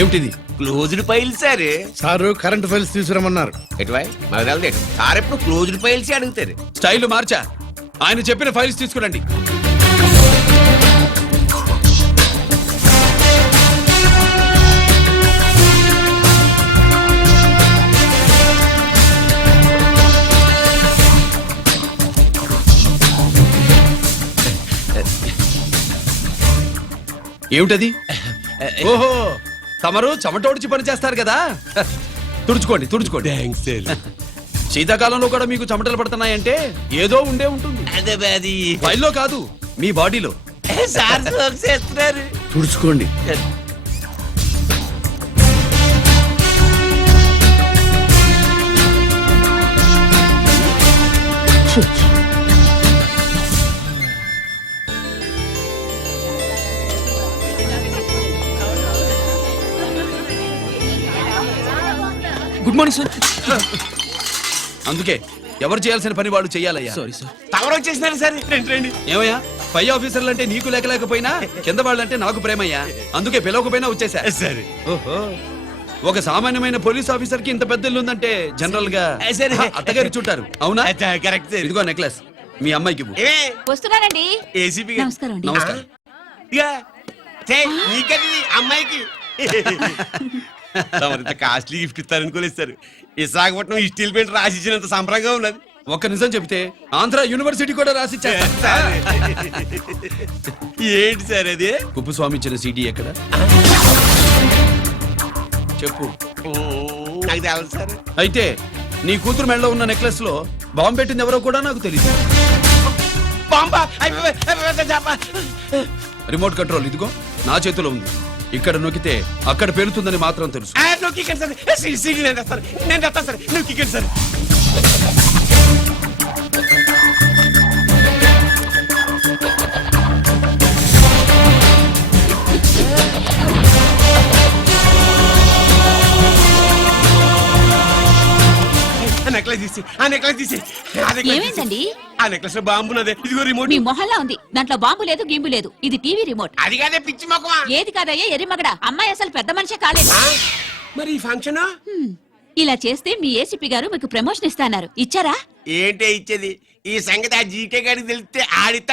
ఏమిటిది? Closed file sir. Sir current files తీసుకురమ్మన్నారు. ఎటువై మాకు తెలదేడు సార్ ఎప్పుడు క్లోజ్డ్ ఫైల్స్ అడుగుతారు. స్టైల్ మార్చా. ఆయన చెప్పిన ఫైల్స్ తీసుకురండి. ఏమిటది? ఓహో, తమరు చెమటోడ్చి పని చేస్తారు కదా. తుడుచుకోండి తుడుచుకోండి. శీతాకాలంలో కూడా మీకు చెమటలు పడుతున్నాయంటే ఏదో ఉండే ఉంటుంది. అదే అది ఫైల్లో కాదు, మీ బాడీలో. సార్ చేస్తున్నారు. తుడుచుకోండి. Good morning sir. అందుకే ఎవరు చేయాల్సిన పని వాళ్ళు చెయ్యాలయ్యా. Sorry sir. తమరు వచ్చేసినారు సార్. రండి రండి. ఏమయ్యా, పై ఆఫీసర్లు అంటే నీకు లేకపోయినా కింద వాళ్ళంటే నాకు ప్రేమయ్యా. అందుకే పిలవకపోయినా వచ్చేసా. సరే. ఓహో, ఒక సామాన్యమైన పోలీస్ ఆఫీసర్ కి ఇంత పెద్ద ఇల్లు ఉందంటే జనరల్ గా సరే. అత్తగారి చుట్టారు. అవునా? కరెక్ట్. ఇదిగో నెక్లెస్ మీ అమ్మాయికి ఇవ్వు. వస్తున్నానండి. ఏసీపీ నమస్కారం అండి. నమస్కారం. నీకది అమ్మాయికి ఇంత కాస్ట్లీ గిఫ్ట్ ఇస్తారనుకోలేదు సార్. విశాఖపట్నం స్టీల్ పెయింట్ రాసి ఇచ్చినంత సంబరంగా ఉన్నది. ఒక్క నిజం చెబితే ఆంధ్ర యూనివర్సిటీ కూడా రాసిచ్చా. ఏంటి సార్ అది? కుప్పస్వామి ఇచ్చిన సీడీ ఎక్కడ చెప్పు. నాకు తెలదు సార్. అయితే నీ కూతురు మెడలో ఉన్న నెక్లెస్ లో బాంబు పెట్టింది ఎవరో కూడా నాకు తెలియదు. రిమోట్ కంట్రోల్ ఇదిగో నా చేతిలో ఉంది. ఇక్కడ నొక్కితే అక్కడ పేలుతుందని మాత్రం తెలుసు. నేను తెస్తాను సార్. నువ్వు కిక్కండి సార్. ఏమైందండి? ఆ నెక్లెస్ లో బాంబు ఉన్నదే. ఇదిగో రిమోట్. మీ మొహల్లా ఉంది. దాంట్లో బాంబు లేదు గింబు లేదు. ఇది టీవీ రిమోట్. అది కాదే పిచ్చి మొక్కమా. ఏది కాదయ్యా ఎర్రిమగడా. అమ్మాయి అసలు పెద్ద మనిషే కాలేదు. మరి ఈ ఫంక్షన్ ఇలా చేస్తే మీ ఏసీపీ గారు మీకు ప్రమోషన్ ఇస్తాన్నారు. ఇచ్చారా? ఏంటే ఇచ్చేది? ఈ సంగతి ఆ జీకే గారికి తెలిస్తే ఆడితే